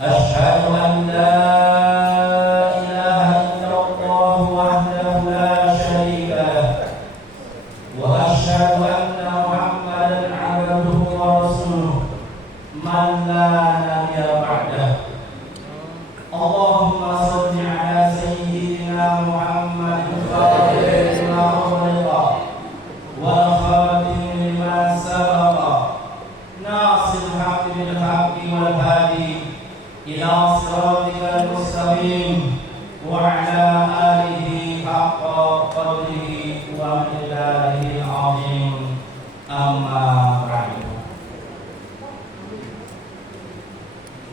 أشهد أن لا إله إلا الله وحده لا شريك له وأشهد أن محمدا عبده ورسوله من لا نبي بعده اللهم صل على سيدنا محمد الفاتح لما أغلق والخاتم لما سبق ناصر الحق بالحق والهادي إلى صراطك المستقيم وعلى آله حق قدره ومقداره العظيم أما بعد.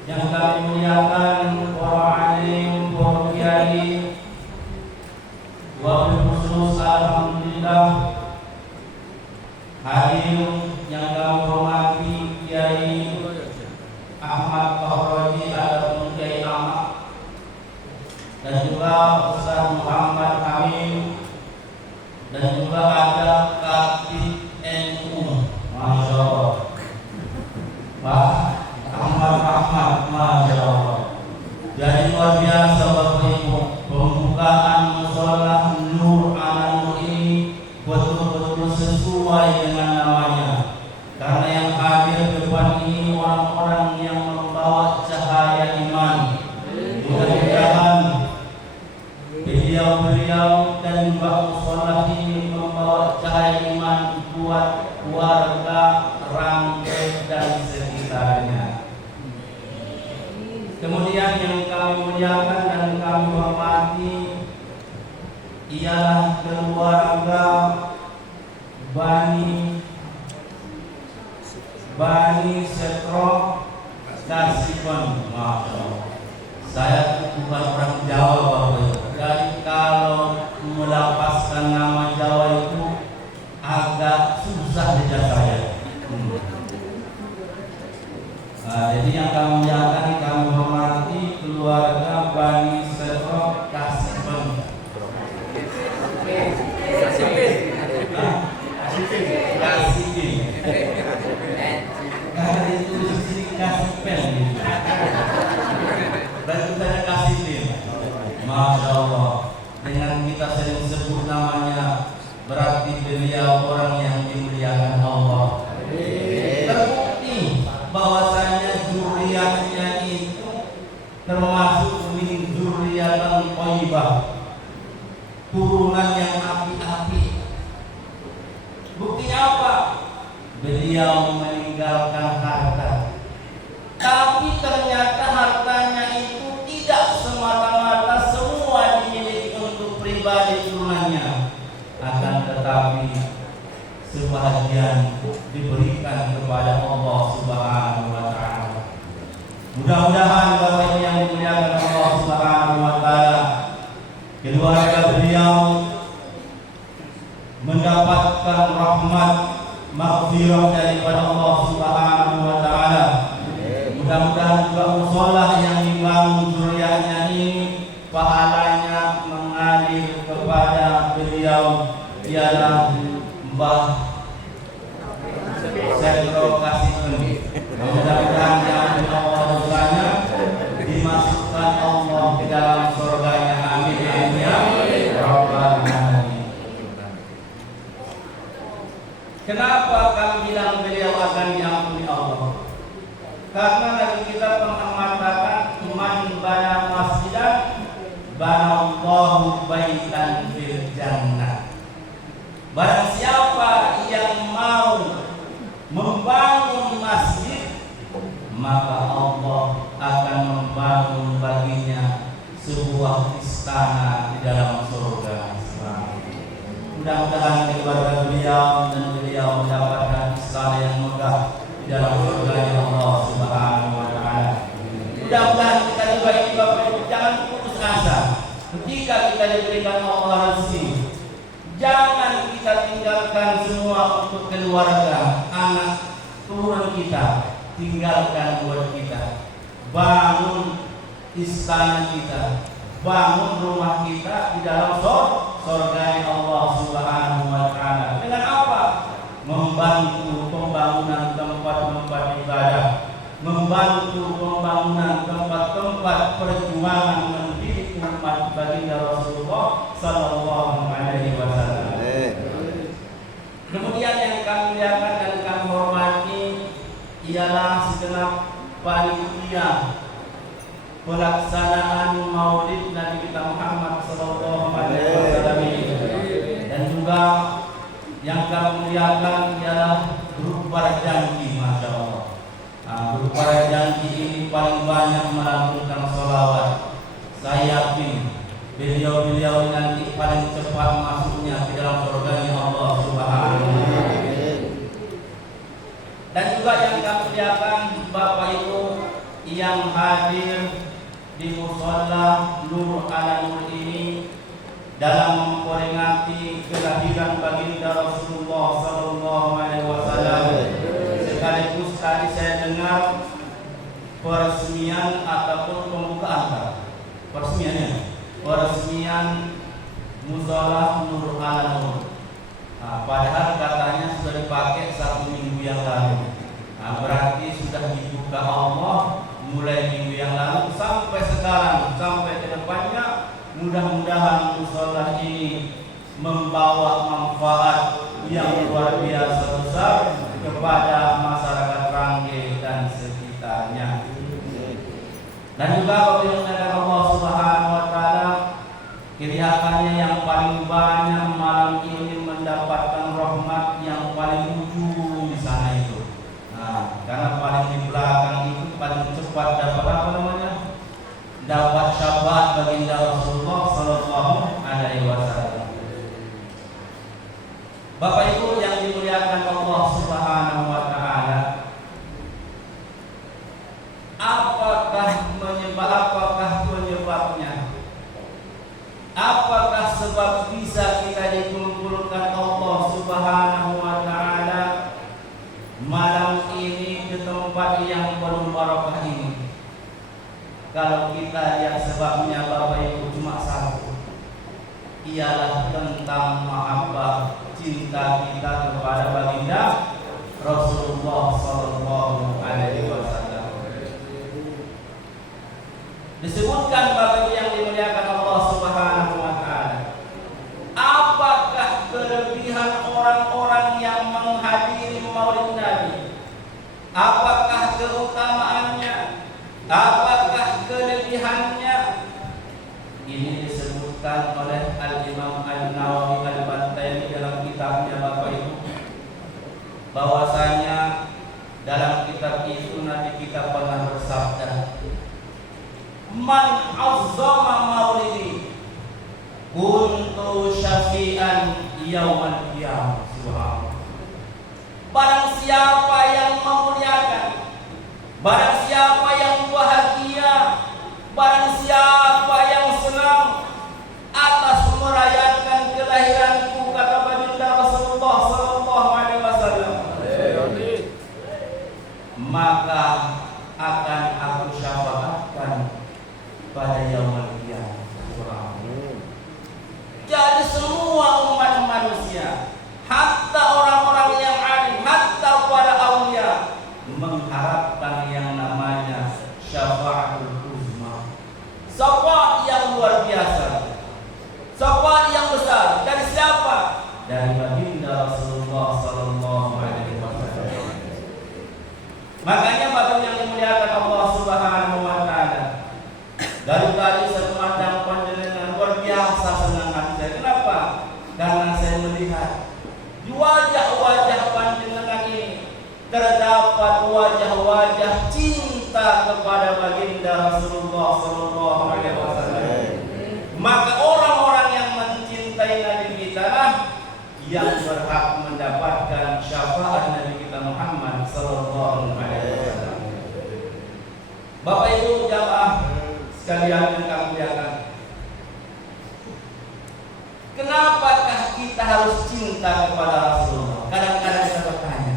Yang kami muliakan para alim, para kiai, wabil khusus alhamdulillah hadir yang kami hormati Kiai Ahmad Bahraji ataupun Kiai Ahmad dan juga Ustaz Muhammad Amin dan juga ada Katib NU, Masya Allah, Pak Ahmad, Masya Allah. Jadi luar biasa Bapak Ibu, pembukaan musola Nur ala Nur ini betul-betul sesuai dengan namanya. Karena yang hadir depan ini orang-orang yang membawa cahaya iman. Mudah-mudahan beliau-beliau dan juga musola ini membawa cahaya iman buat warga Rangke dan sekitarnya. Kemudian yang kami muliakan dan kami hormati ialah keluarga Bani Setro Kasipon. Masya Allah. Saya bukan orang Jawa Bapak Ibu. Jadi kalau melapaskan nama Jawa itu agak susah di saya. Jadi yang kami muliakan, kami hormati keluarga Bani Setro Kasipon. Kasipin. Karena itu di sini Kasipen. Dan kita Kasipin. Masya Allah. Dengan kita sering sebut namanya, berarti beliau orang yang dimuliakan Allah. Terbukti bahwasanya zuriatnya itu termasuk min zuriatan thayyibah, turunan yang api-api. Buktinya apa? Beliau meninggalkan harta, tapi ternyata hartanya itu tidak semata-mata semua dimiliki untuk pribadi turunannya, akan tetapi sebahagian diberikan kepada Allah Subhanahu wa taala. Mudah-mudahan Bapak Ibu yang dimuliakan Allah Subhanahu wa taala, keluarga beliau mendapatkan rahmat maghfirah daripada Allah Subhanahu wa taala. Mudah-mudahan juga musholah yang dibangun zuriatnya ini pahalanya mengalir kepada beliau ialah Mbah Setro Kasipun. Mudah-mudahan diampuni Allah dosanya, dimasukkan Allah ke dalam surganya. Amin amin ya rabbal alamin. Kenapa kami bilang beliau akan diampuni Allah? Karena Nabi kita pernah mengatakan, man bana masjidan banallahu baitan fil jannah. Barang siapa yang mau membangun masjid, maka Allah akan membangun baginya sebuah istana di dalam surga. Mudah-mudahan keluarga beliau dan beliau mendapatkan istana yang megah di dalam surga Allah Subhanahu wa taala. Mudah-mudahan kita juga ini Bapak Ibu jangan putus asa. Ketika kita diberikan Allah rezeki, jangan kita tinggalkan semua untuk keluarga, anak, turun kita. Tinggalkan buat kita. Bangun istana kita, bangun rumah kita di dalam surga Allah Subhanahu wa taala. Dengan apa? Membantu pembangunan tempat-tempat ibadah, membantu pembangunan tempat mendapat perjuangan mendidik umat baginda Rasulullah sallallahu alaihi wasallam. Kemudian yang kami lihatkan dan kami hormati ialah segenap panitia pelaksanaan Maulid Nabi kita Muhammad sallallahu alaihi wasallam ini. Dan juga yang kami muliakan ialah grup para janji, masya Allah. Grup para janji ini paling banyak melantunkan sholawat. Saya yakin beliau-beliau nanti paling cepat masuknya ke dalam surganya Allah Subhanahu wa Ta'ala. Dan juga yang kami muliakan Bapak Ibu yang hadir di mushola Nur ala Nur ini dalam memperingati kelahiran baginda Rasulullah sallallahu alaihi wasallam. Sekaligus tadi saya dengar peresmian ataupun pembukaan peresmian mushola Nur ala Nur. Padahal katanya sudah dipakai 1 minggu yang lalu. Berarti sudah dibuka Allah mulai minggu yang lalu sampai sekarang, sampai ke depannya. Mudah-mudahan mushola ini membawa manfaat yang luar biasa besar kepada masyarakat Rangge dan sekitarnya. Dan juga apabila Allah Subhanahu wa Ta'ala, kelihatannya yang paling banyak malam ini mendapatkan rahmat yang paling ujung di sana itu. Karena paling di belakang itu paling cepat dapat apa namanya? Dapat syafaat baginda Rasulullah sallallahu alaihi wasallam. Bapak Ibu yang dimuliakan Allah Subhanahu wa Ta'ala, apakah penyebabnya? Apakah sebab bisa kita dikumpulkan Allah Subhanahu wa Ta'ala malam ini di tempat yang penuh barakah ini? Kalau kita lihat sebabnya Bapak Ibu cuma satu, ialah tentang mahabbah cinta kita kepada baginda Rasulullah sallallahu alaihi wasallam. Disebutkan Bapak Ibu yang dimuliakan Allah Subhanahu wa Ta'ala, apakah kelebihan orang-orang yang menghadiri Maulid Nabi? Apakah keutamaannya? Apakah kelebihannya? Ini disebutkan oleh Al-Imam An-Nawawi Al-Bantaini dalam kitabnya Bapak Ibu, bahwasanya dalam kitab itu Nabi kita pernah bersabda, "Man azzama maulidi kuntu syafi'an yaumal qiyamah." Subhanallah. Barang siapa yang memuliakan, barang siapa yang bahagia, barang siapa yang senang atas merayakan kelahiranku, kata baginda Rasulullah sallallahu alaihi wasallam, maka akan aku syafaatkan pada yaumul qiyamah. Jadi semua umat manusia, hatta orang-orang yang alim, hatta para aulia, mengharapkan yang namanya syafaatul uzma, syafaat yang luar biasa, syafaat yang besar. Dari siapa? Dari baginda Rasulullah sallallahu alaihi wasallam. Makanya Bapak yang dimuliakan Allah Subhanahu wa Ta'ala, dari tadi saya memandang panjenengan luar biasa senang hati saya. Kenapa? Karena saya melihat di wajah-wajah panjenengan ini terdapat wajah-wajah cinta kepada baginda Rasulullah sallallahu alaihi wasallam. Maka orang-orang yang mencintai Nabi kita lah yang berhak mendapatkan syafaat Nabi kita Muhammad sallallahu alaihi wasallam. Bapak Ibu jamaah sekalian yang kami muliakan, kenapakah kita harus cinta kepada Rasulullah? Kadang-kadang kita bertanya.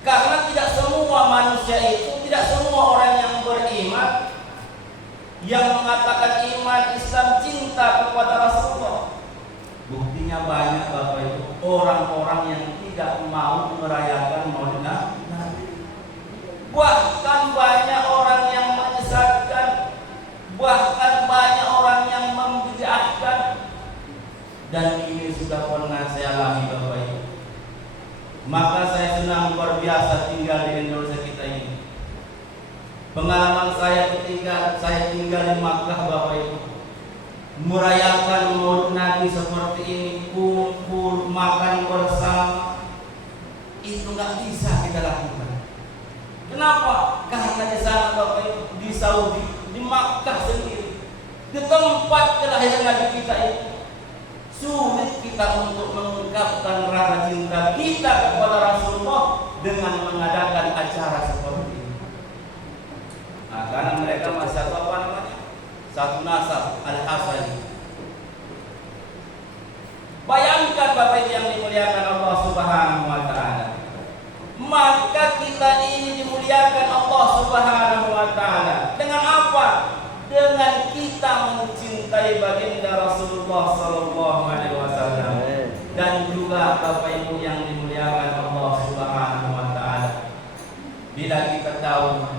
Karena tidak semua manusia itu, tidak semua orang yang beriman, yang mengatakan iman Islam cinta kepada Rasulullah. Buktinya banyak Bapak Ibu, orang-orang yang tidak mau merayakan Maulid Nabi. Bahkan banyak orang yang menyesatkan pengalaman saya ketika saya tinggal di Makkah, Bapak Ibu, merayakan Maulid Nabi seperti ini, kumpul makan bersama, itu nggak bisa kita lakukan. Kenapa? Karena di sana, Bapak Ibu, di Saudi, di Makkah sendiri, di tempat kelahiran Nabi kita itu, sulit kita untuk mengungkapkan rasa cinta kita kepada Rasulullah dengan mengadakan acara seperti ini. Nah, karena mereka masih apa namanya? Satu nasab Al-Hasani. Bayangkan Bapak Ibu yang dimuliakan Allah Subhanahu wa taala. Maka kita ini dimuliakan Allah Subhanahu wa taala dengan apa? Dengan kita mencintai baginda Rasulullah sallallahu alaihi wasallam. Dan juga Bapak Ibu yang dimuliakan Allah Subhanahu wa taala, bila kita tahu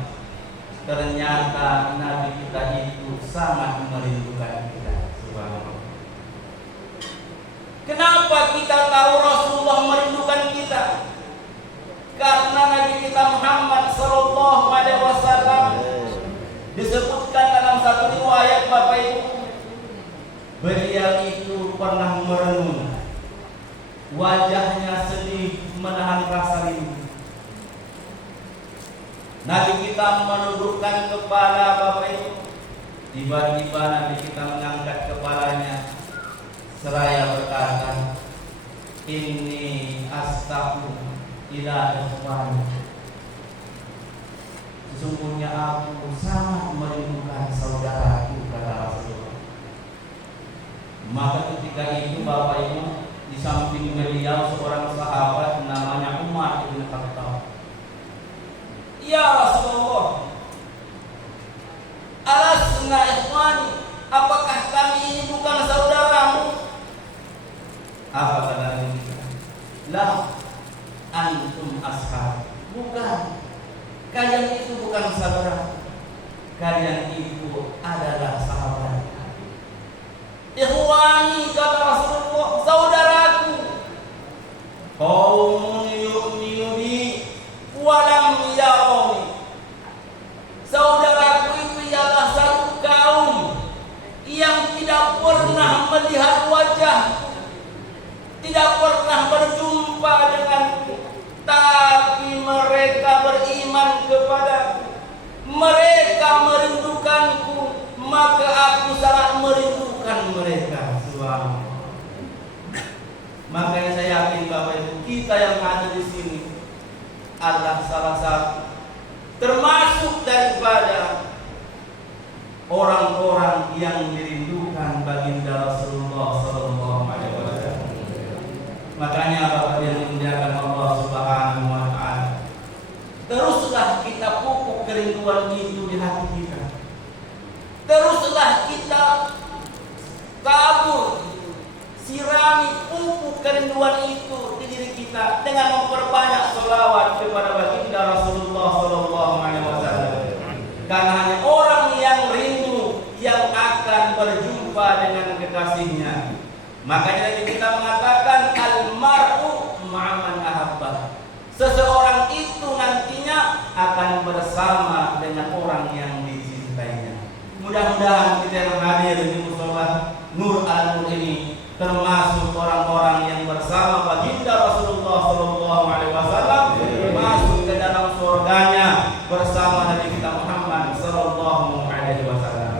ternyata Nabi kita itu sangat merindukan kita. Subhanallah. Kenapa kita tahu Rasulullah merindukan kita? Karena Nabi kita Muhammad sallallahu alaihi wasallam disebutkan dalam satu riwayat, Bapak Ibu, beliau itu pernah merenung, wajahnya sedih menahan rasa rindu. Nabi kita menundukkan kepala, Bapak Ibu. Tiba-tiba Nabi kita mengangkat kepalanya seraya berkata, "Inni astaghfiru ila ikhwani." Sesungguhnya aku sangat merindukan saudaraku, kata Rasulullah. Maka ketika itu, Bapak Ibu, di samping beliau seorang sahabat namanya Umar bin Khattab. "Ya Rasulullah, alasna ikhwani, apakah kami ini bukan saudaramu?" Apa kata Nabi? "La antum ashab." Bukan. Kalian itu bukan saudara. Kalian itu adalah sahabat. "Ikhwani," kata Rasulullah, "saudaraku. Qaumun yu'minu bi wa lam yarawni." Saudaraku itu ialah satu kaum yang tidak pernah melihat wajahku, tidak pernah berjumpa denganku, tapi mereka beriman kepadaku, mereka merindukanku, maka aku sangat merindukan mereka. Subhanallah. Makanya saya yakin, Bapak Ibu, kita yang ada di sini adalah salah satu termasuk daripada orang-orang yang dirindukan baginda Rasulullah sallallahu alaihi wasallam. Makanya Bapak yang dimuliakan Allah Subhanahu wa taala, teruslah kita pupuk kerinduan itu di hati kita. Teruslah kita tabur, sirami pupuk kerinduan itu di diri kita dengan memperbanyak selawat kepada baginda Rasulullah sallallahu alaihi wasallam. Karena hanya orang yang rindu yang akan berjumpa dengan kekasihnya. Makanya kita mengatakan al-mar'u ma'aman ahabbah. Seseorang itu nantinya akan bersama dengan orang yang dicintainya. Mudah-mudahan kita yang hadir di mushola Nur Al-Nur ini termasuk orang-orang yang bersama baginda Rasulullah sallallahu alaihi wasallam masuk ke dalam surganya bersama Nabi kita Muhammad sallallahu alaihi wasallam.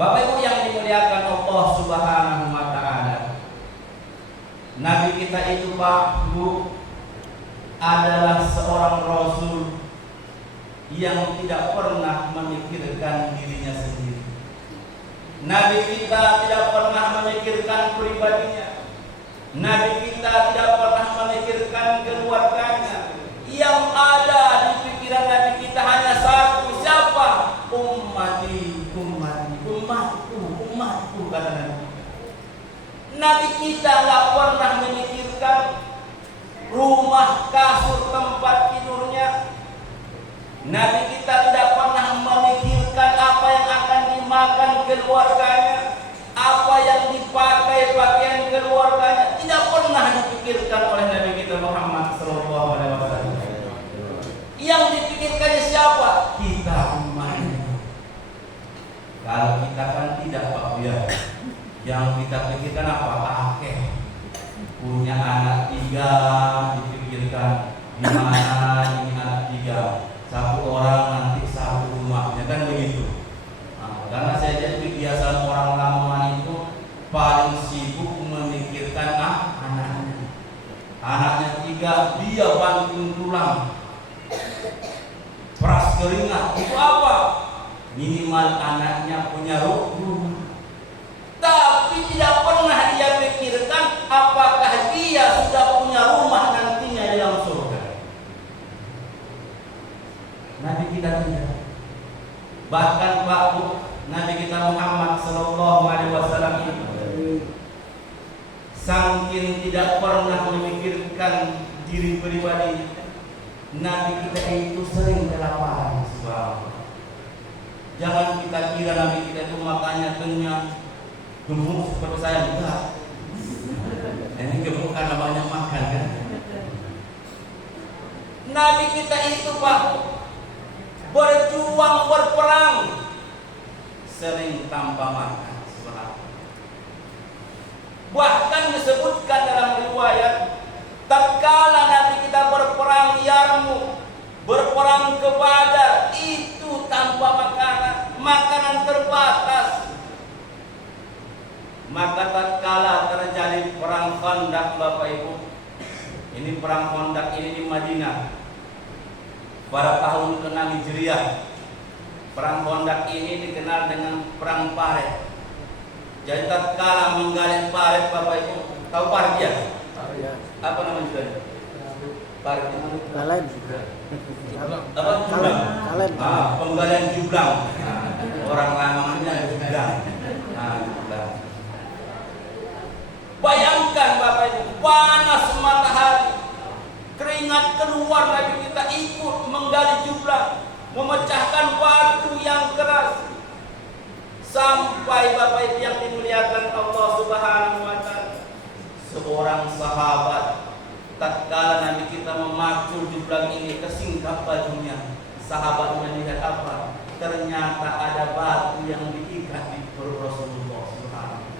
Bapak Ibu yang dimuliakan Allah Subhanahu wa taala, Nabi kita itu, Pak Bu, adalah seorang rasul yang tidak pernah memikirkan dirinya sendiri. Nabi kita tidak pernah memikirkan pribadinya. Nabi kita tidak pernah memikirkan keluarganya. Yang ada di pikiran Nabi kita hanya satu, siapa? Ummati, ummati, umatku, umatku, kata Nabi. Nabi kita tidak pernah memikirkan rumah, kasur, tempat tidurnya. Nabi kita tidak pernah memikirkan apa yang akan dimakan keluarganya, apa yang dipakai pakaian keluarganya. Tidak pernah dipikirkan oleh Nabi kita Muhammad sallallahu alaihi wasallam. Yang dipikirkannya siapa? Kita. saya lihat kebiasaan orang Lamongan itu paling sibuk memikirkan anaknya. Anaknya 3, dia banting tulang, peras keringat. Itu apa? Minimal anaknya punya rumah. Tapi tidak pernah dia pikirkan apakah dia sudah punya rumah nantinya di dalam surga. Nabi kita tidak. Bahkan Pak Bu, Nabi kita Muhammad Sallallahu Alaihi Wasallam itu saking tidak pernah memikirkan diri pribadi, Nabi kita itu sering kelaparan. Jangan kita kira Nabi kita itu makanya kenyang, gemuk seperti saya, enggak. Ini gemuk karena banyak makan kan. Nabi kita itu Pak berjuang, berperang sering tanpa makan. Bahkan disebutkan dalam riwayat, tatkala Nabi kita berperang Yarmuk, berperang ke Badar, itu tanpa makanan terbatas. Maka tatkala terjadi perang Khandaq Bapak Ibu, ini perang Khandaq ini di Madinah pada tahun ke-6 Hijriah. Perang Khandaq ini dikenal dengan perang paret. Jadi tatkala menggali paret Bapak Ibu, tahu paret ya? Apa namanya juga? Paret itu? Kalen. Apa? Jublang. Kalen. Penggalian jublang. Orang Lamongan bilang jublang. Jublang. Bayangkan Bapak Ibu, panas matahari, keringat keluar, Nabi kita ikut menggali jublang, memecahkan batu yang keras, sampai Bapak Ibu yang dimuliakan Allah Subhanahu wa Ta'ala, seorang sahabat tatkala Nabi kita memakul jublang ini, kesingkap bajunya. Sahabatnya lihat apa? Ternyata ada batu yang diikat di perut Rasulullah Subhanahu.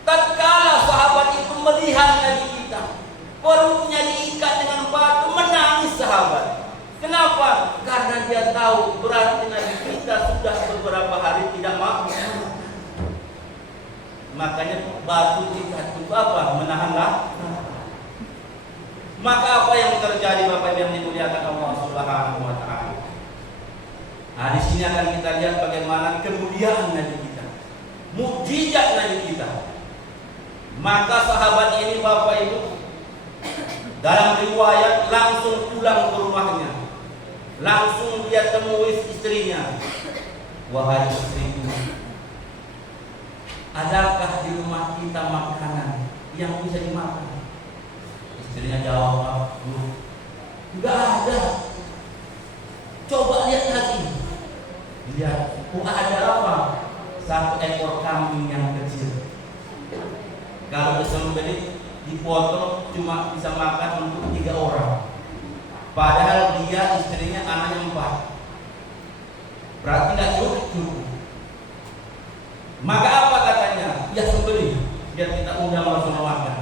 Tatkala sahabat itu melihat Nabi kita perutnya diikat dengan batu, menangis sahabat. Kenapa? Karena dia tahu berarti Nabi kita sudah beberapa hari tidak makan. Makanya batu diikat itu apa? Menahan lapar. Maka apa yang terjadi Bapak yang dimuliakan Allah Subhanahu wa Ta'ala? Nah, di sini akan kita lihat bagaimana kemuliaan Nabi kita, mukjizat Nabi kita. Maka sahabat ini Bapak Ibu dalam riwayat langsung pulang ke rumahnya, langsung dia temui istrinya. Wahai istriku, adakah di rumah kita makanan yang bisa dimakan? Istrinya jawab, enggak ada. Coba lihat lagi. Lihat, ada apa? 1 ekor kambing yang kecil. Kalau disembelih dipotong cuma bisa makan untuk 3 orang. Padahal dia istrinya anaknya 4. Berarti nggak cukup. Maka apa katanya? Ya sembelih biar kita undang Rasulullah makan.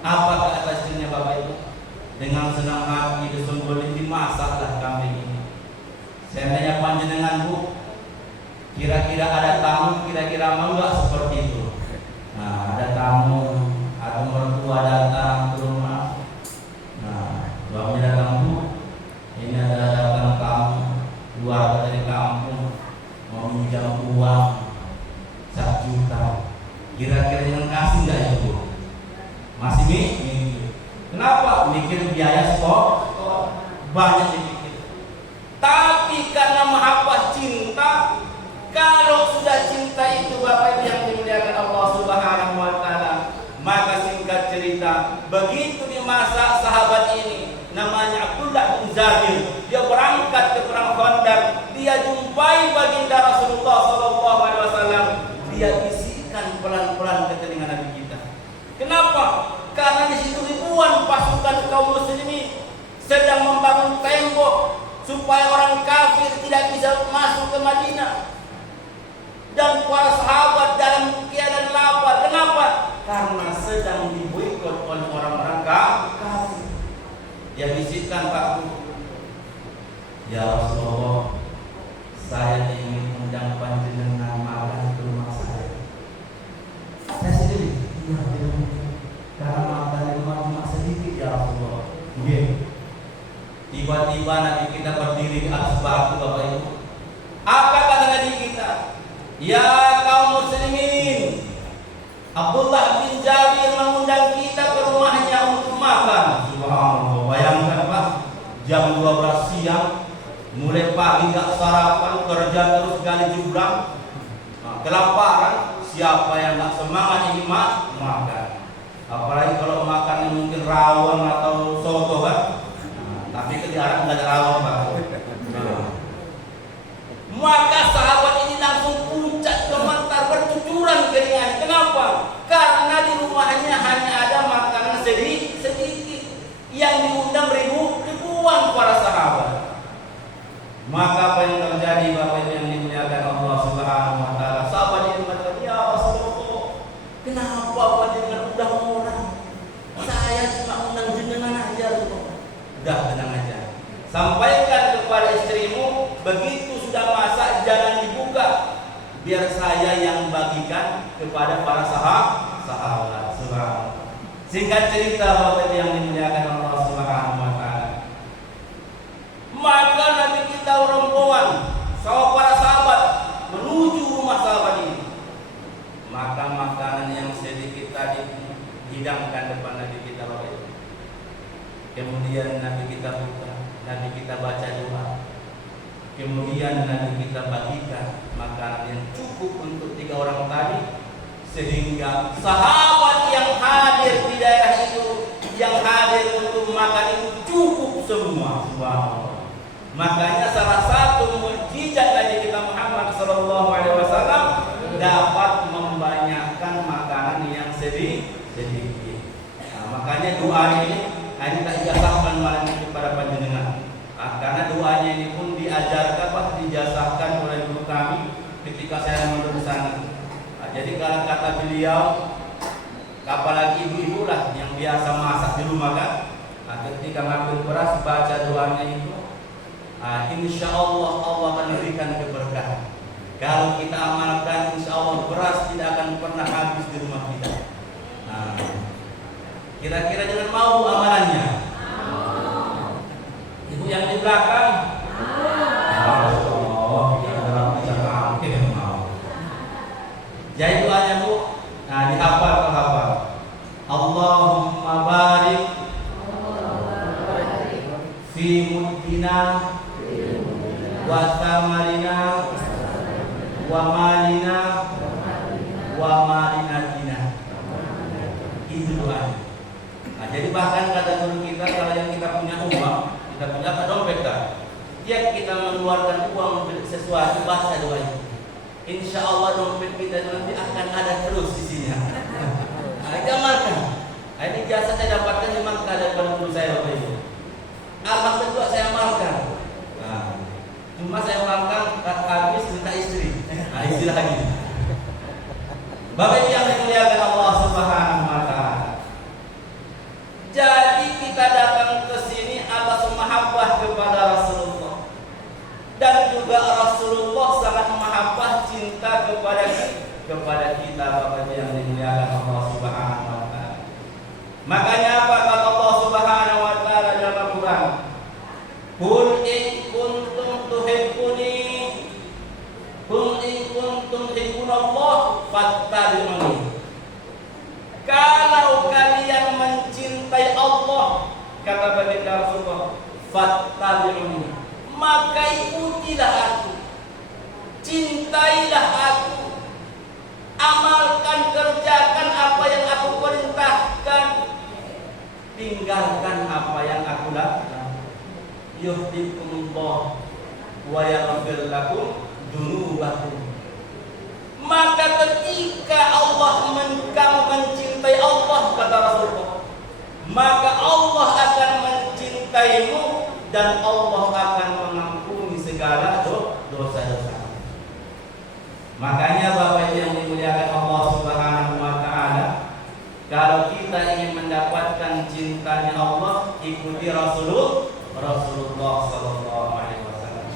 Apa kata istrinya Bapak Ibu? Dengan senang hati disembelih, dimasaklah kambing ini. Seandainya panjenengan Bu, kira-kira ada tamu, kira-kira mau nggak seperti itu? Nah, ada tamu atau mertua datang ke rumah. Nah, suaminya datang, Bu, ini ada datang tamu keluarga dari kampung, mau minjam uang 1 juta. Kira-kira yang kasih nggak ya Bu? Masih mikir. Kenapa? Mikir biaya sekolah banyak dipikir. Tapi karena mahabbah cinta, kalau sudah cinta itu Bapak Ibu yang dimuliakan Allah Subhanahu wa Ta'ala, maka singkat cerita, begitu di masa sahabat ini namanya Abdullah bin Zabir, dia berangkat ke perang Khandaq, dia jumpai baginda Rasulullah sallallahu alaihi wasallam, dia bisikan pelan-pelan ke telinga Nabi kita. Kenapa? Karena di situ ribuan pasukan kaum muslimin sedang membangun tembok supaya orang kafir tidak bisa masuk ke Madinah. Dan para sahabat dalam keadaan lapar. Kenapa? Karena sedang diboikot oleh orang-orang kafir. Dia bisikkan Pak Bu, ya Rasulullah, saya ingin undang panjenengan 12 siang, mulai pagi gak sarapan, kerja terus gali jurang, kelaparan. Siapa yang gak semangat ini makan. Apalagi kalau makannya mungkin rawon atau soto kan. Tapi ke di Arab nggak ada rawon Pak. Maka sahabat ini langsung puncak gemetar bercucuran keringat. Kenapa? Karena di rumahnya hanya ada makanan sedikit yang diundang ribuan para sahabat. Maka apa yang terjadi Bapak yang dimuliakan Allah Subhanahu wa taala? Sahabat ini berkata, "Ya Rasulullah, kenapa panjenengan udah orang? Saya cuma undang jenengan aja tuh." Udah tenang aja. Sampaikan kepada istrimu, begitu sudah masak jangan dibuka, biar saya yang bagikan kepada para sahabat. Subhanallah. Singkat cerita Bapak yang dimuliakan Allah Subhanahu wa taala. Maka Nabi kita rombongan sama para sahabat menuju rumah sahabat ini. Maka makanan yang sedikit tadi dihidangkan depan Nabi kita Bapak. Kemudian Nabi kita buka, Nabi kita baca doa. Kemudian Nabi kita bagikan makanan yang cukup untuk 3 orang tadi, sehingga sahabat yang hadir di daerah itu, yang hadir untuk makan itu cukup semua. Subhanallah. Makanya salah satu mukjizat Nabi kita Muhammad sallallahu alaihi wasallam dapat membanyakkan makanan yang sedikit. Nah, makanya doa ini tak ijazahkan malam ini kepada panjenengan. Karena doanya ini pun diajarkan, dijazahkan oleh guru kami ketika saya mondok di sana. Jadi kalau kata beliau, apalagi ibu-ibu lah yang biasa masak di rumah kan, ketika ngambil beras baca doanya itu, insya Allah Allah akan memberikan keberkahan. Kalau kita amalkan, insya Allah beras tidak akan pernah habis di rumah kita. Kira-kira jangan mau amalannya. Ibu yang di belakang. Jadi doanya Bu, dihafal. Allahumma barik fi muddina wa samarina wa malina wa malinatina. Itu doanya. Jadi bahkan kata guru kita, kalau yang kita punya uang, kita punya dompet kan, tiap kita mengeluarkan uang sesuatu baca doa itu. Insya Allah dompet kita nanti akan ada terus isinya. Amalkan. Ini jasa saya dapatkan memang ada pada guru saya Bapak Ibu. Alhamdulillah saya amalkan. Cuma saya amalkan habis minta istri. Istri lagi. Bapak Ibu yang dimuliakan Allah Subhanahu wa taala. Jadi kita datang ke sini atas mahabbah kepada Rasulullah, dan juga Rasulullah sangat mahabbah cinta kepada kita Bapak yang dimuliakan Allah Subhanahu wa taala. Makanya apa kata Allah Subhanahu wa taala dalam Al-Qur'an? Qul in kuntum tuhibbunallah fattabi'uni. Kalau kalian mencintai Allah, kata baginda Rasulullah, fattabi'uni, maka ikutilah aku, cintailah aku, amalkan, kerjakan apa yang aku perintahkan, tinggalkan apa yang aku lakukan. Yuhibbukumullah wa yaghfir lakum dzunubakum. Maka ketika kamu mencintai Allah, kata Rasulullah, maka Allah akan mencintaimu dan Allah akan mengampuni segala dosa-dosa. Makanya Bapak yang dimuliakan Allah Subhanahu wa taala, kalau kita ingin mendapatkan cintanya Allah, ikuti Rasulullah sallallahu alaihi wasallam.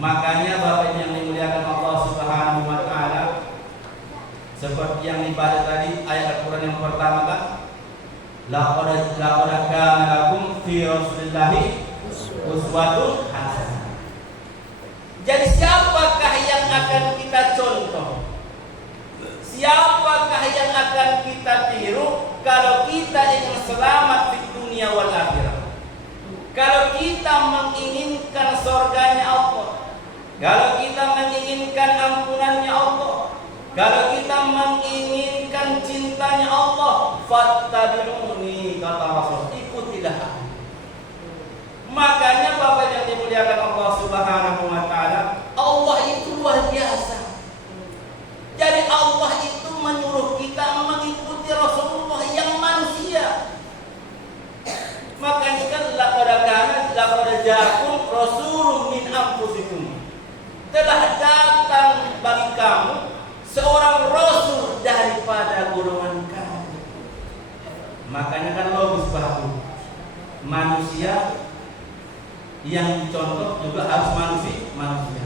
Makanya Bapak yang dimuliakan Allah Subhanahu wa taala, seperti yang dibaca tadi ayat Al-Qur'an yang pertama kan, laqad kana lakum fi Rasulillahi uswatun hasanah. Jadi siapakah yang akan kita contoh? Siapakah yang akan kita tiru kalau kita ingin selamat di dunia wal akhirah? Kalau kita menginginkan surganya Allah, kalau kita menginginkan ampunannya Allah, kalau kita menginginkan cintanya Allah, fattabi'uni, kata Rasul, ikutilah aku. Makanya Bapak yang dimuliakan Allah Subhanahu wa taala, Allah itu luar biasa. Jadi Allah itu menyuruh kita mengikuti Rasulullah yang manusia. Makanya kan laqad ja'akum rasulun min anfusikum. Telah datang bagi kamu seorang rasul daripada golongan kamu. Makanya kan logis Pak, manusia yang dicontoh juga harus manusia.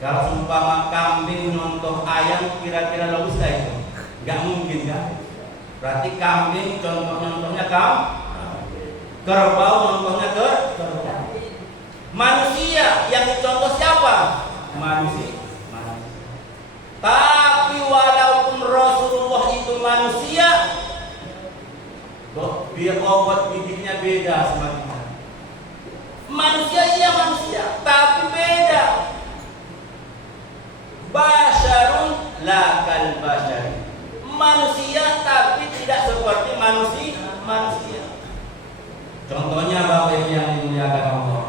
Kalau seumpama kambing nonton ayam, kira-kira logis lah itu? Gak mungkin kan? Berarti kambing contohnya kerbau nontonnya kerbau. Manusia yang dicontoh siapa? Manusia. Tapi walaupun Rasulullah itu manusia, biar obat bibitnya beda sama kita. Manusia iya manusia, tapi beda. Basyarun la kal basyari. Manusia tapi tidak seperti manusia. Contohnya Bapak Ibu yang dimuliakan Allah.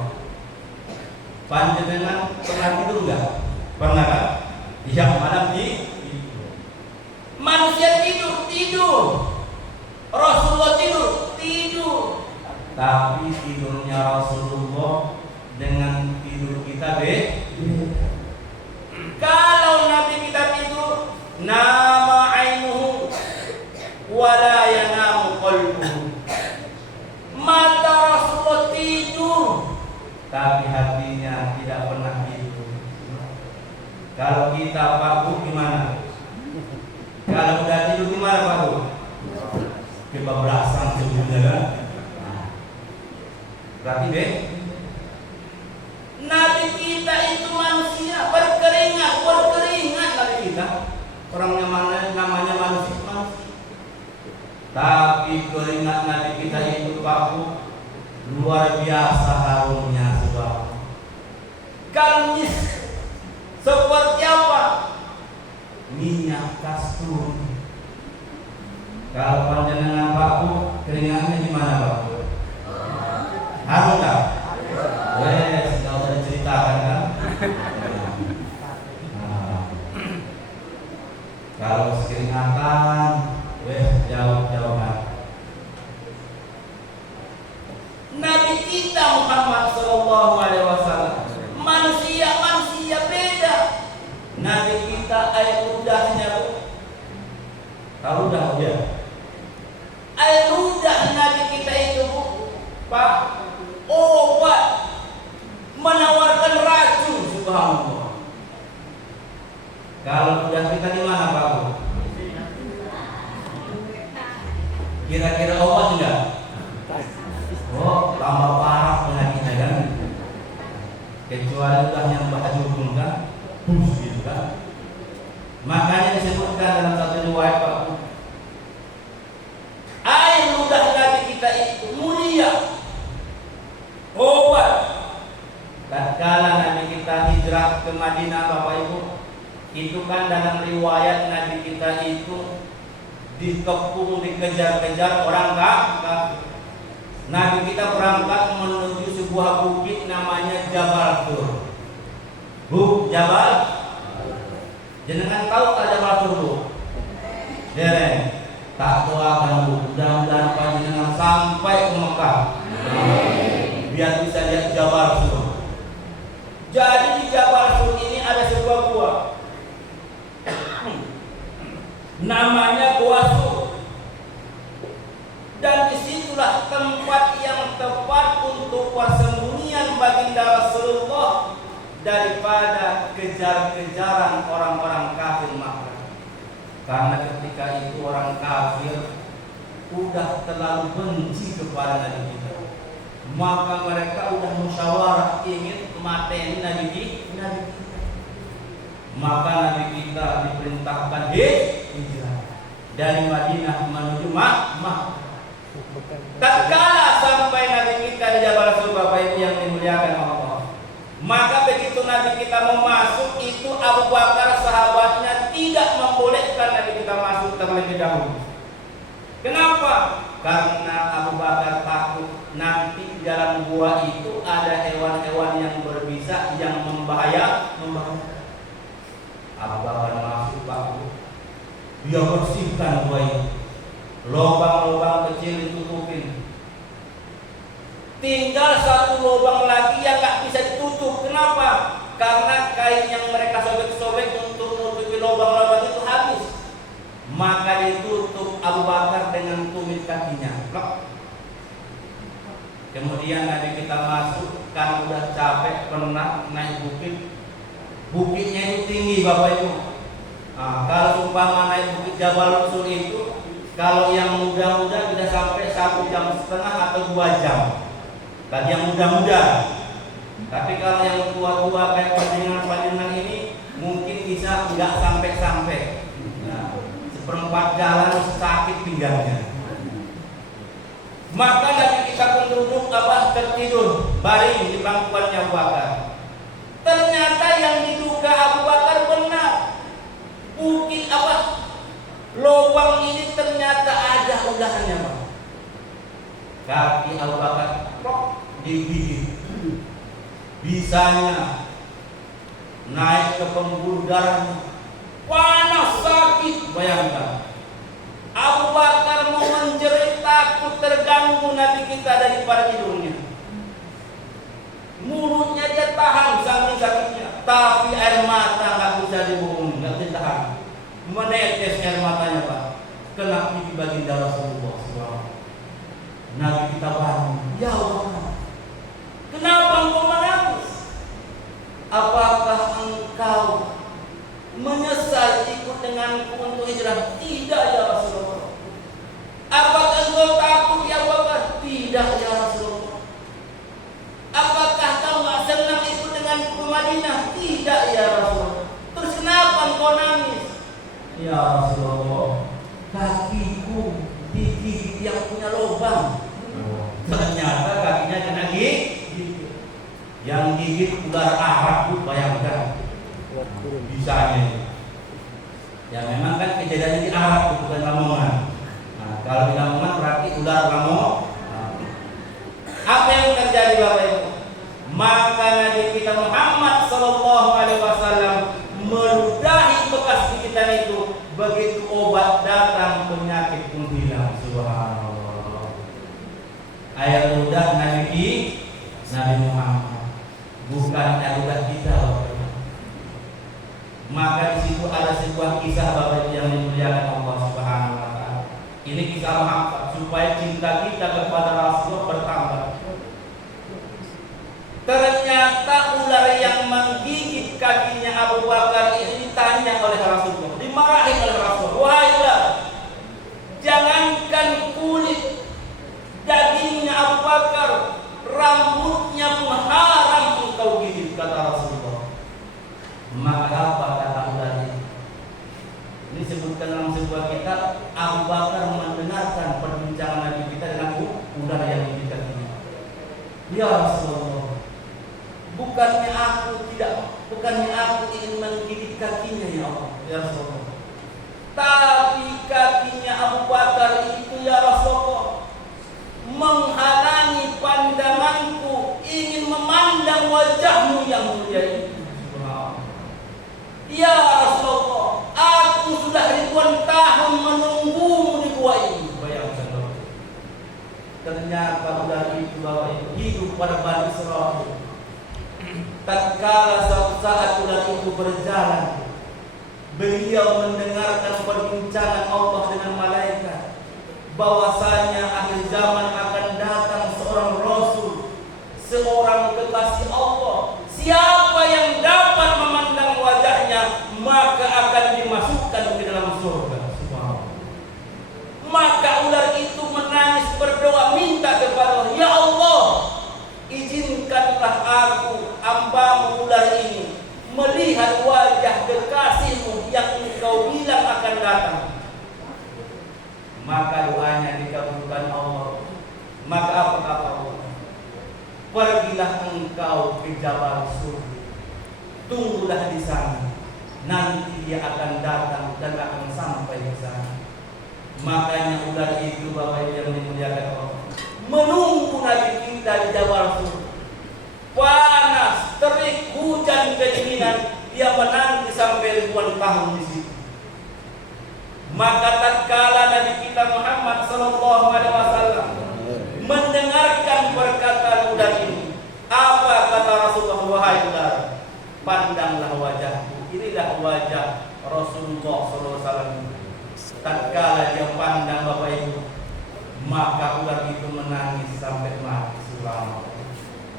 Panjenengan pernah tidur enggak? Pernah kan? Yang malam manusia tidur. Rasulullah tidur. Tapi tidurnya Rasulullah dengan tidur kita beda. Kalau Nabi kita tidur, nama ainuhu wala yanamu qalbuhu. Mata Rasulullah tidur, tapi hatinya tidak pernah tidur. Kalau kita Pak gimana? Kalau udah tidur gimana Pak? Kebablasan sebenarnya kan? Berarti Nabi kita itu manusia, berkeringat Nabi kita. Orangnya namanya manusia. Tapi keringat Nabi kita itu Pak, luar biasa harumnya sebab. Kalmis seperti apa? Minyak kasturi. Kalau panjenengan Pak, keringatnya gimana Pak? Harum tak? Wes, nggak usah diceritakan kan? Kalau keringatan, jauh-jauhan. Nabi kita Muhammad Sallallahu Alaihi Wasallam manusia beda. Nabi kita air ludahnya tahu dah ya. Air ludah Nabi kita itu Pak, obat menawarkan racun, subhanallah. Kalau udah kita di mana Pak? Kira-kira obat enggak? Oh, tambah parah penyakitnya kan? Kecuali udah yang baju pun kan? Gitu kan? Makanya disebutkan dalam satu riwayat Pak, air ludah Nabi kita itu mulia, obat. Tatkala Nabi kita hijrah ke Madinah Bapak Ibu, itu kan dalam riwayat Nabi kita itu dikepung, dikejar-kejar orang kafir. Nabi kita berangkat menuju sebuah bukit namanya Jabal Tur. Jabal. Jenengan tahu tak Jabal Tur Bu? Dereng. Tak doakan Bu, mudah-mudahan panjenengan sampai ke Mekah. Biar bisa lihat Jabal Tur. Jadi di Jabal Tur ini ada sebuah gua. Namanya Gua Sur. Dan disitulah tempat yang tepat untuk persembunyian baginda Rasulullah daripada kejar-kejaran orang-orang kafir Makkah. Karena ketika itu orang kafir udah terlalu benci kepada Nabi kita, maka mereka udah musyawarah ingin mateni Nabi kita. Maka Nabi kita diperintahkan hijrah dari Madinah menuju Makkah. Tatkala sampai Nabi kita di Jabal Sur, Bapak Ibu yang dimuliakan Allah, maka begitu Nabi kita mau masuk, itu Abu Bakar sahabatnya tidak membolehkan Nabi kita masuk terlebih dahulu. Kenapa? Karena Abu Bakar takut nanti di dalam gua itu ada hewan-hewan yang berbisa yang membahayakan. Abu Bakar masuk, Pak. Dia bersihkan gua itu. Lubang-lubang kecil ditutupin. Tinggal satu lubang lagi yang nggak bisa ditutup. Kenapa? Karena kain yang mereka sobek-sobek untuk menutupi lubang-lubang itu habis. Maka ditutup Abu Bakar dengan tumit kakinya. Kemudian Nabi kita masuk, kan udah capek, penat, naik bukit. Bukitnya itu tinggi, Bapak Ibu. Nah, kalau umpama naik bukit Jabal Sur itu, kalau yang muda-muda bisa sampai 1,5 jam atau 2 jam. Bagi yang muda-muda. Tapi kalau yang tua-tua kayak panjenengan ini mungkin bisa nggak sampai-sampai. Nah, seperempat jalan sakit pinggangnya. Maka Nabi kita pun duduk tertidur baring di bangkuannya Abu Bakar. Ternyata yang diduga Abu Bakar benar. Bukit lubang ini ternyata ada ulahannya, Pak. Kaki Abu Bakar digigit. Bisanya naik ke pembuluh darahnya. Panas, sakit, bayangkan. Abu Bakar mau menjerit, takut terganggu Nabi kita daripada tidurnya. Mulutnya dia tahan saking sakitnya, tapi air mata nggak bisa dibohongi, nggak bisa tahan. Menetes air matanya, Pak. Kena di baginda Rasulullah SAW. Nabi kita bangun. Ya Allah, kenapa engkau menangis? Apakah engkau menyesal ikut denganku untuk hijrah? Tidak ya Rasulullah. Apakah engkau takut ya Bapak? Tidak ya Rasulullah. Apakah kau nggak senang ikut denganku ke Madinah? Tidak ya Rasulullah. Terus kenapa engkau nangis? Ya Rasulullah, kakiku digigit yang punya lubang. Ternyata kakinya kena gigit. Yang gigit ular Arab, bayangkan. Bisanya. Ya memang kan kejadiannya di Arab, bukan Lamongan. Nah, kalau di Lamongan berarti ular Lamongan. Apa yang terjadi Bapak Ibu? Maka Nabi kita Muhammad sallallahu alaihi wasallam meludahi bekas gigitan itu. Begitu obat datang, penyakit pun hilang. Subhanallah. Air ludah Nabi Muhammad, bukan air ludah kita. Maka di situ ada sebuah kisah Bapak yang dimuliakan Allah Subhanahu wa taala. Ini kisah Muhammad supaya cinta kita kepada Rasulullah bertambah. Ternyata ular yang menggigit kakinya Abu Bakar ini ditanya oleh Rasulullah, dimarahi oleh Rasulullah. Wahai ular, jangankan kulit dagingnya Abu Bakar, rambutnya pun haram engkau gigit, kata Rasulullah. Maka apa kata ular ini? Ini disebutkan dalam sebuah kitab. Abu Bakar mendengarkan perbincangan Nabi kita dengan ular yang gigit kakinya. Ya Rasulullah, bukannya aku ingin menggigit kakinya ya Allah, ya Rasulullah. Tapi kakinya Abu Bakar itu ya Rasulullah menghalangi pandanganku ingin memandang wajahmu yang mulia ini. Ya Rasulullah, aku sudah ribuan tahun menunggumu di gua ini. Bayangkan, ternyata ular itu Bapak Ibu hidup pada Bani Israil. Tatkala suatu saat ular itu berjalan, beliau mendengarkan perbincangan Allah dengan malaikat bahwasanya akhir zaman akan datang seorang Rasul, seorang kekasih Allah. Siapa yang dapat memandang wajahnya maka akan dimasukkan ke dalam surga. Maka ular itu menangis berdoa minta kepada Allah, ya Allah, izinkanlah aku hamba-Mu ular ini melihat wajah kekasih-Mu yang Engkau bilang akan datang. maka doanya dikabulkan Allah. Maka apa kata Allah? Pergilah engkau ke Jabal Sur, tunggulah di sana, nanti dia akan datang dan akan sampai di sana. Makanya ular itu Bapak Ibu yang dimuliakan Allah menunggu Nabi kita di Jabal Sur. Panas, terik, hujan, kedinginan, dia menanti sampai ribuan tahun di situ. Maka tatkala Nabi kita Muhammad sallallahu alaihi wasallam mendengarkan perkataan ular ini, apa kata Rasulullah? Wahai ular, pandanglah wajahku. Inilah wajah Rasulullah sallallahu alaihi wasallam. Tatkala dia pandang Bapak Ibu, maka ular itu menangis sampai mati. Subhanallah.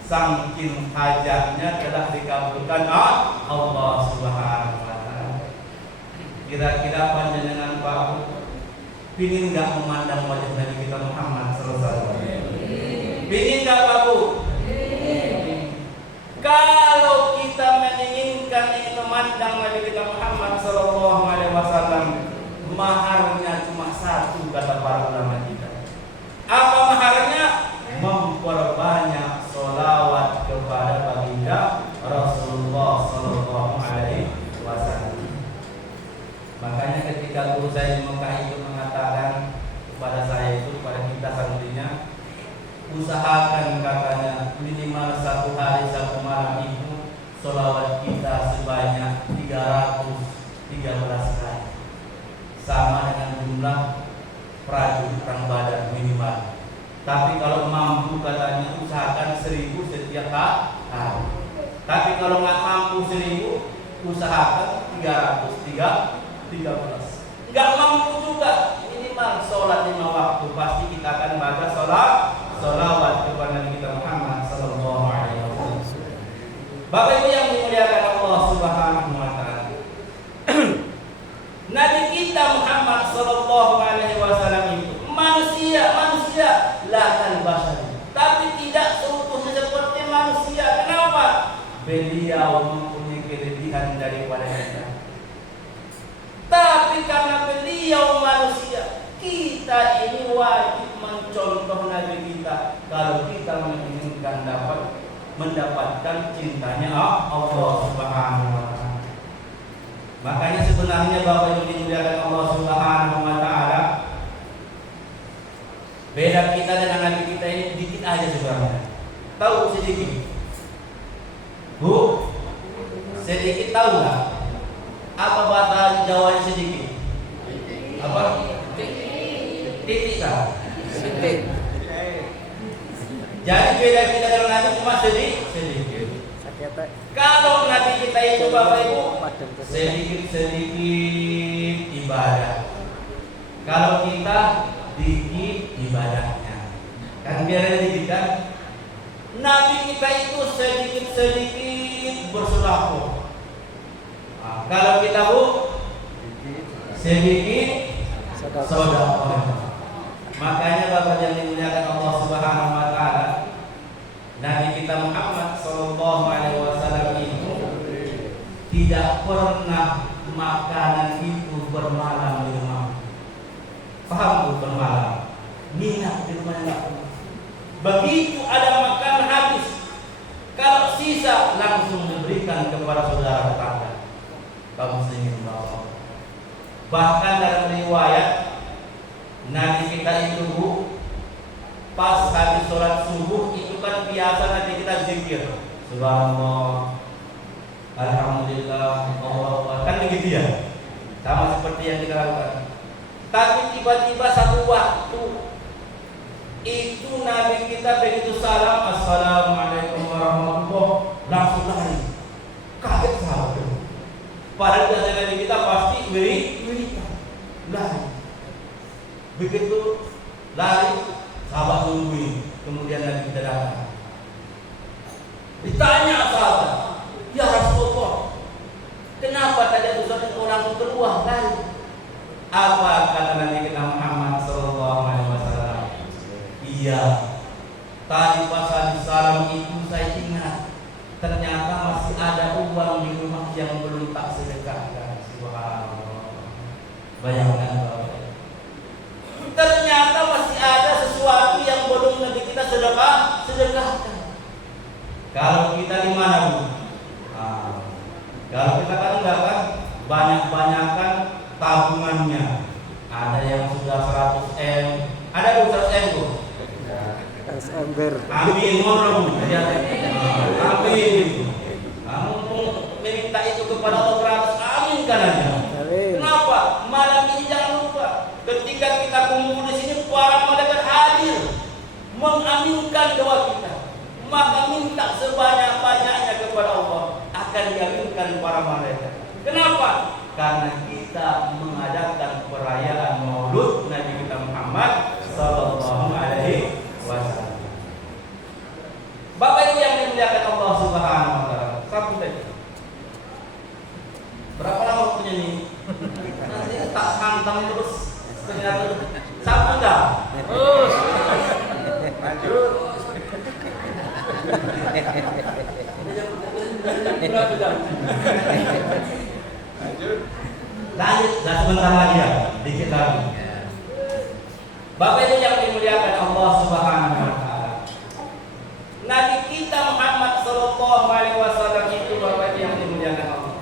Saking hajatnya telah dikabulkan Allah Subhanahu wa taala. Kira-kira panjenengan Pak pingin enggak memandang wajah Nabi kita Muhammad sallallahu alaihi wasallam? Pingin enggak Pak Bu? Kalau kita menginginkan ingin memandang Nabi kita Muhammad sallallahu alaihi wasallam, maharnya cuma satu kata para ulama kita. Apa maharnya? Memperbanyak sholawat kepada baginda Rasulullah sallallahu alaihi wasallam. Makanya ketika guru saya di Mekah itu mengatakan kepada saya itu, kepada kita santrinya, usahakan katanya minimal satu hari satu malam itu sholawat kita sebanyak 313 kali, sama dengan jumlah prajurit perang Badar minimal. Tapi kalau mampu katanya usahakan 1000 setiap hari. Tapi kalau nggak mampu 1000, usahakan 313. Nggak mampu juga, minimal sholat 5 waktu pasti kita akan baca sholawat kepada Nabi kita Muhammad sallallahu alaihi wasallam. Bapak Ibu yang dimuliakan Allah Subhanahu wa taala. Nabi kita Muhammad sallallahu alaihi wasallam itu manusia lakal basar, tapi tidak seutuhnya seperti manusia. Kenapa? Beliau mempunyai kelebihan daripada kita. Tapi karena beliau manusia, kita ini wajib mencontoh Nabi kita kalau kita menginginkan mendapatkan cintanya Allah Subhanahu wa taala. Makanya sebenarnya Bapak Ibu dimuliakan Allah Subhanahu wa taala, beda kita dengan Nabi kita ini dikit aja sebenarnya. Tahu sedikit? Bu, sedikit tahu nggak? Apa bahasa Jawanya sedikit? Apa? Titik kan? Titik. Jadi beda kita dengan Nabi cuma sedikit. Kalau Nabi kita itu Bapak Ibu sedikit ibadah. Kalau kita dikit ibadahnya. Kan biar dikit kan? Nabi kita itu sedikit bersedekah. Nah, kalau kita Bu sedikit sedekah. Makanya Bapak yang dimuliakan Allah Subhanahu wa taala, Nabi kita Muhammad sallallahu alaihi wasallam itu tidak pernah makanan itu bermalam di rumah. Paham Bu, bermalam? Minat di rumah enggak pernah. Begitu ada makanan habis, kalau sisa langsung diberikan kepada saudara tetangga. Kamu sendiri bawa. Bahkan dalam riwayat Nabi kita itu Bu, pas habis sholat subuh itu kan biasa nanti kita zikir, subhanallah, alhamdulillah, Allahu akbar, kan begitu ya, sama seperti yang kita lakukan. Tapi tiba-tiba satu waktu itu Nabi kita begitu salam, assalamualaikum warahmatullahi, langsung lari, kaget sahabat. Padahal biasanya Nabi kita pasti lari. Begitu lari, sahabat nungguin, kemudian Nabi kita datang. Ditanya sahabat, ya Rasulullah, kenapa tadi usahakan orang keluar lari? Apa kata Nabi kita Muhammad sallallahu alaihi wasallam? Iya, tadi pas habis salam itu saya ingat ternyata masih ada uang di rumah yang belum tak sedekahkan. Subhanallah. Bayangkan Bapak. gimana Bu? Nah, kalau kita kan enggak kan banyak-banyakan tabungannya. Ada yang sudah 100 M, ada 100 M Bu. Ember. Amin, mohon Bu. Amin. Kamu meminta itu kepada Allah gratis, aminkan aja. Amin. Kenapa? Malam ini jangan lupa, ketika kita kumpul di sini para malaikat hadir mengaminkan doa kita. Maka minta sebanyak-banyaknya kepada Allah, akan diaminkan para malaikat. Kenapa? Karena kita mengadakan perayaan Maulud Nabi kita Muhammad sallallahu alaihi wasallam. Bapak Ibu yang dimuliakan Allah Subhanahu wa taala, satu tadi. Berapa lama waktunya nih? Nanti tak hantam terus ternyata satu enggak? Terus. Lanjut. Lanjut, dan sebentar lagi ya, dikit lagi. Bapak Ibu yang dimuliakan Allah Subhanahu wa taala. Nabi kita Muhammad sallallahu alaihi wasallam itu Bapak Ibu yang dimuliakan Allah.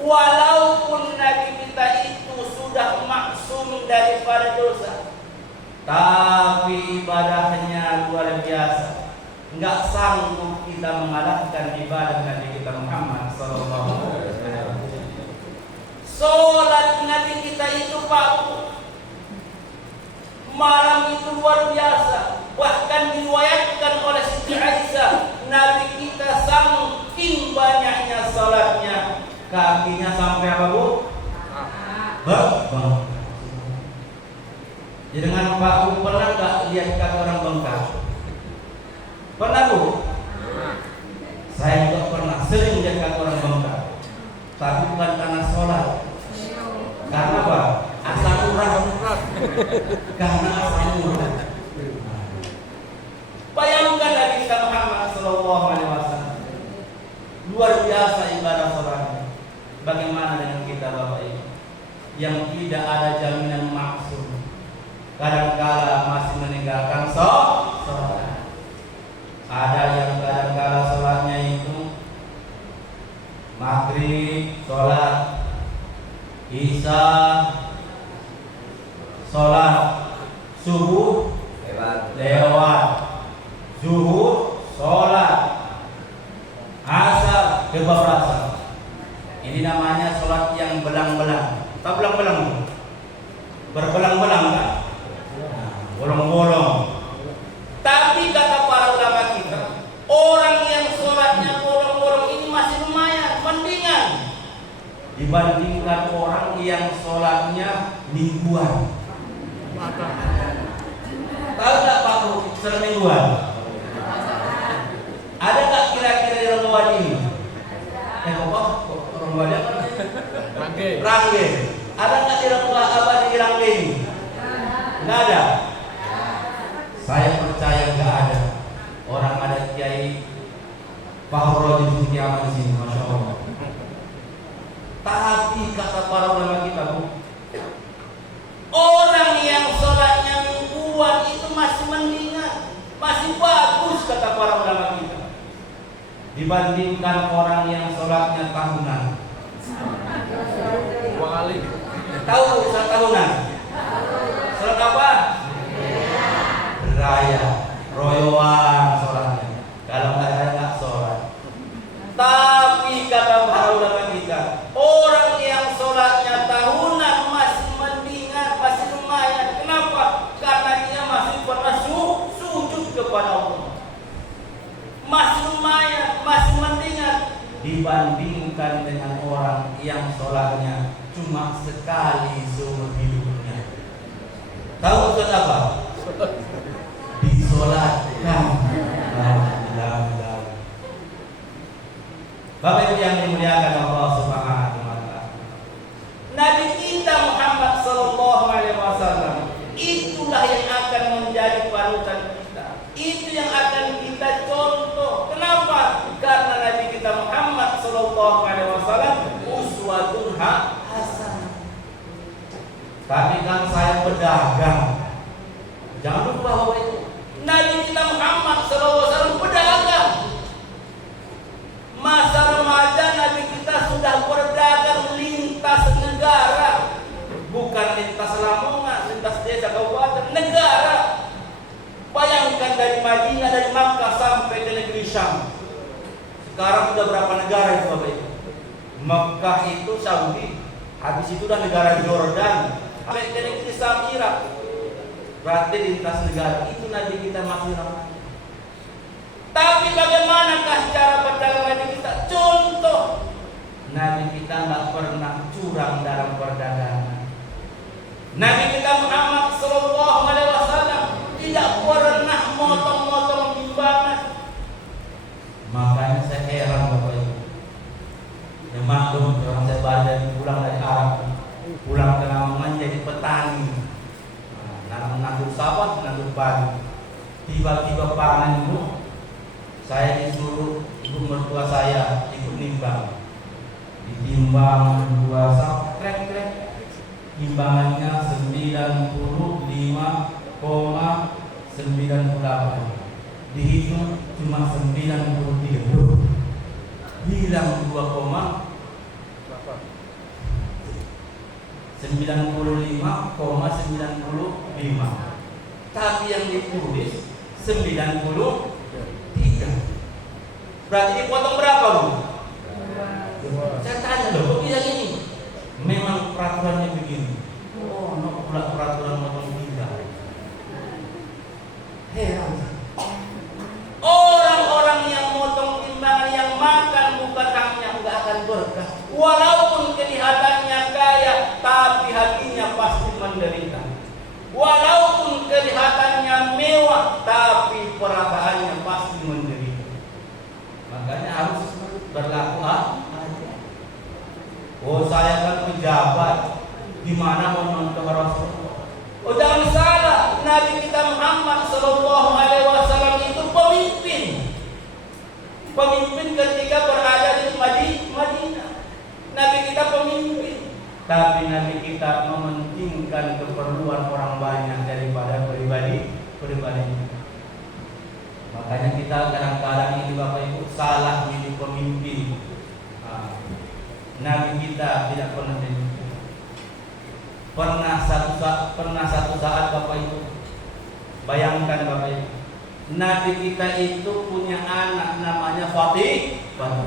Walaupun Nabi kita itu sudah maksum daripada dosa, tapi ibadahnya luar biasa. Enggak sanggup kita mengalahkan ibadah Nabi kita Muhammad sallallahu alaihi wasallam. Salat Nabi kita itu Pak, malam itu luar biasa. Bahkan diriwayatkan oleh Siti Aisyah, Nabi kita saking banyaknya salatnya, kakinya sampai apa Bu? Bang. Jadi dengan Pak Bu pernah nggak lihat kaki orang bengkak? Pernah Bu? Saya juga pernah, sering lihat kaki orang bengkak. Tapi bukan karena sholat. Karena apa? Asam urat. Karena asam urat. Bayangkan Nabi kita Muhammad sallallahu alaihi wasallam. Luar biasa ibadah sholatnya. Bagaimana dengan kita Bapak Ibu yang tidak ada jaminan maksum, kadang-kala masih meninggalkan sholat. Ada yang kadang-kala sholatnya itu maghrib sholat, isya sholat, subuh lewat, zuhur sholat, asar kebablasan. Ini namanya sholat yang belang-belang. Tak belang-belang, berbelang-belang kan? Bolong-bolong. Tapi kata para ulama kita, orang yang sholatnya bolong-bolong ini masih lumayan, mendingan dibandingkan orang yang sholatnya mingguan. Tahu tak Pak Bu, sholat mingguan? Ada tak kira-kira di Ranggawan ini? Ranggawan apa? Rangge. Ada tak di Ranggawan apa di Rangge ini? Tidak ada. Saya percaya nggak ada. Orang ada Kiai Fahru di kiamat di sini, masya Allah. Tapi kata para ulama kita Bu, orang yang sholatnya mingguan itu masih mendingan, masih bagus kata para ulama kita, dibandingkan orang yang sholatnya tahunan. Tahu sholat tahunan? Sholat apa? Raya, royoan sholatnya. Kalau nggak ada nggak sholat. Tapi kata para ulama kita, orang yang sholatnya tahunan masih mendingan, masih lumayan. Kenapa? Karena dia masih pernah sujud kepada Allah. Masih lumayan, masih mendingan dibandingkan dengan orang yang sholatnya cuma sekali seumur hidupnya. Tahu sholat apa? Disolatkan. Bapak Ibu yang dimuliakan Allah Subhanahu wa taala. Nabi kita Muhammad sallallahu alaihi wasallam itulah yang akan menjadi panutan kita. Itu yang akan kita contoh. Kenapa? Karena Nabi kita Muhammad sallallahu alaihi wasallam uswatun hasanah. Tapi kan saya pedagang. Jangan lupa Bapak Ibu, Nabi kita Muhammad sallallahu alaihi wasallam pedagang. Madinah, dari Makkah sampai ke negeri Syam. Sekarang sudah berapa negara itu Bapak Ibu? Makkah itu Saudi, habis itu udah negara Jordan, sampai ke negeri Syam, Irak. Berarti lintas negara itu Nabi kita masih ramai. Tapi bagaimanakah cara berdagang Nabi kita? Contoh, Nabi kita nggak pernah curang dalam perdagangan. Nabi kita Muhammad Sallallahu Alaihi Wasallam tidak pernah motong-motong timbangan. Makanya saya heran Bapak Ibu. Ya maklum, orang saya baca pulang dari Arab, pulang ke Lamongan jadi petani. Nandur sawah, nandur padi. Tiba-tiba panen itu, saya disuruh ibu mertua saya ikut nimbang. Ditimbang dua sak, krek, timbangannya 95,98. Dihitung cuma 93. Hilang 95,95. Tapi yang ditulis 93. Berarti dipotong berapa, Bu? Saya tanya loh, kok bisa gini? Memang peraturannya begini. Oh, no, pula peraturan potong 3. Heran. Orang-orang yang motong timbangan, yang makan bukan haknya, nggak akan berkah. Walaupun kelihatannya kaya, tapi hatinya pasti menderita. Walaupun kelihatannya mewah, tapi perasaannya pasti menderita. Makanya harus berlaku adil. Oh, saya kan pejabat, gimana mau nonton Rasulullah? Oh, jangan salah, Nabi kita Muhammad Sallallahu Alaihi Wasallam itu pemimpin. Pemimpin ketika berada di Madinah. Nabi kita pemimpin. Tapi Nabi kita mementingkan keperluan orang banyak daripada pribadi. Makanya kita kadang-kadang ini Bapak Ibu salah menjadi pemimpin. Nabi kita tidak pernah demikian. Pernah satu saat Bapak Ibu, bayangkan Bapak Ibu, Nabi kita itu punya anak namanya Fatimah.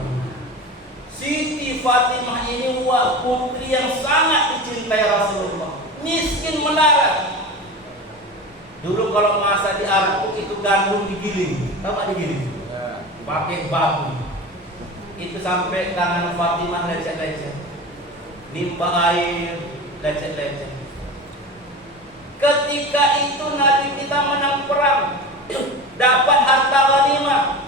Siti Fatimah ini putri yang sangat dicintai Rasulullah. Miskin melarat. Dulu kalau masak di Arab itu gandum digiling, tahu nggak digiling? Pakai bambu. Itu sampai tangan Fatimah lecet-lecet. Nimba air, lecet-lecet. Ketika itu Nabi kita menang perang, dapat harta ghanimah.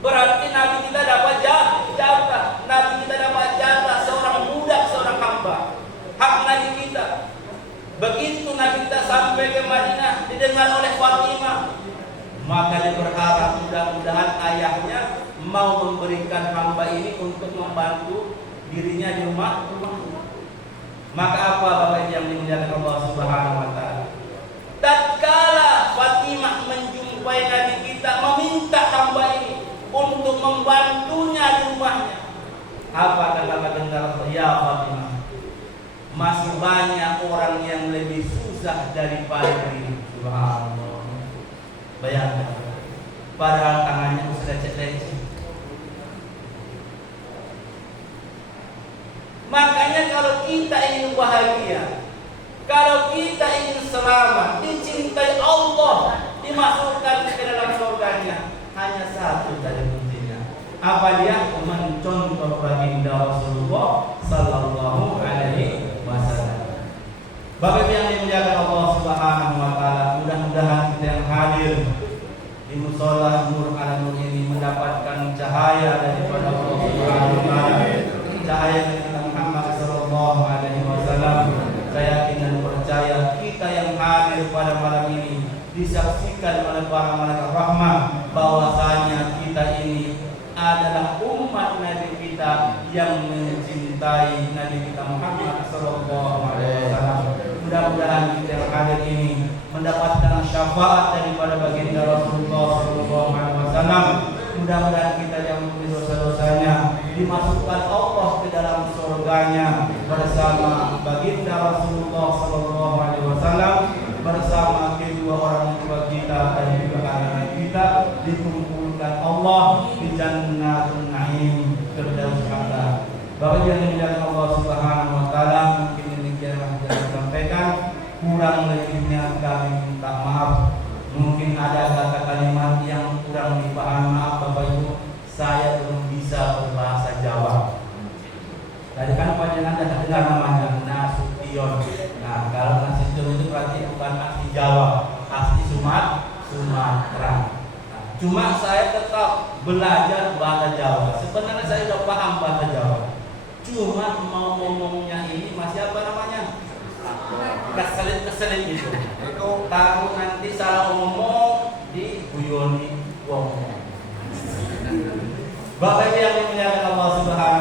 Berarti Nabi kita dapat jatah. Nabi kita dapat jatah seorang budak, seorang hamba. Hak Nabi kita. Begitu Nabi kita sampai ke Madinah, didengar oleh Fatimah. Maka dia berharap mudah-mudahan ayahnya mau memberikan hamba ini untuk membantu dirinya di rumah. Maka apa Bapak yang dimuliakan Allah Subhanahu wa taala? Tatkala Fatimah menjumpai Nabi kita meminta hamba ini untuk membantunya di rumahnya. Apa kata baginda Rasul? Ya Fatimah, masih banyak orang yang lebih susah daripada diri. Subhanallah. Bayangkan, padahal tangannya sudah lecet-lecet. Makanya kalau kita ingin bahagia, kalau kita ingin selamat, dicintai Allah, dimasukkan ke dalam surganya, hanya satu dari kuncinya. Apa dia? Mencontoh baginda Rasulullah Sallallahu Alaihi Wasallam. Bapak yang dimuliakan Allah Subhanahu Wa Taala, mudah-mudahan kita yang hadir di musola Nur Ala Nur ini mendapatkan cahaya daripada Allah Subhanahu Wa Taala, cahaya dari Muhammad Sallallahu Alaihi Wasallam. Saya yakin dan percaya kita yang hadir pada malam ini disaksikan oleh para malaikat rahmat bahwasanya kita ini adalah umat Nabi kita yang mencintai Nabi kita Muhammad Sallallahu Alaihi Wasallam. Mudah-mudahan kita yang hadir ini mendapatkan syafaat daripada baginda Rasulullah Sallallahu Alaihi Wasallam. Mudah-mudahan kita yang memiliki dosa-dosanya dimasukkan Allah ke dalam surganya bersama baginda Rasulullah Sallallahu Alaihi Wasallam, bersama kedua orang tua kita dan juga Bapak yang dimuliakan Allah Subhanahu wa taala, mungkin demikian yang saya sampaikan, kurang lebihnya kami minta maaf. Mungkin ada kata kalimat yang kurang dipahami, maaf Bapak Ibu, saya belum bisa berbahasa Jawa. Tadi kan panjenengan sudah dengar namanya Nasution. Nah, kalau Nasution itu berarti bukan asli Jawa, asli Sumatera. Cuma saya tetap belajar bahasa Jawa. Sebenarnya saya sudah paham bahasa Jawa. Cuma mau ngomongnya ini masih apa namanya? Keselin gitu. Itu takut nanti salah ngomong diguyoni wong. Bapak Ibu yang dimuliakan Allah Subhanahu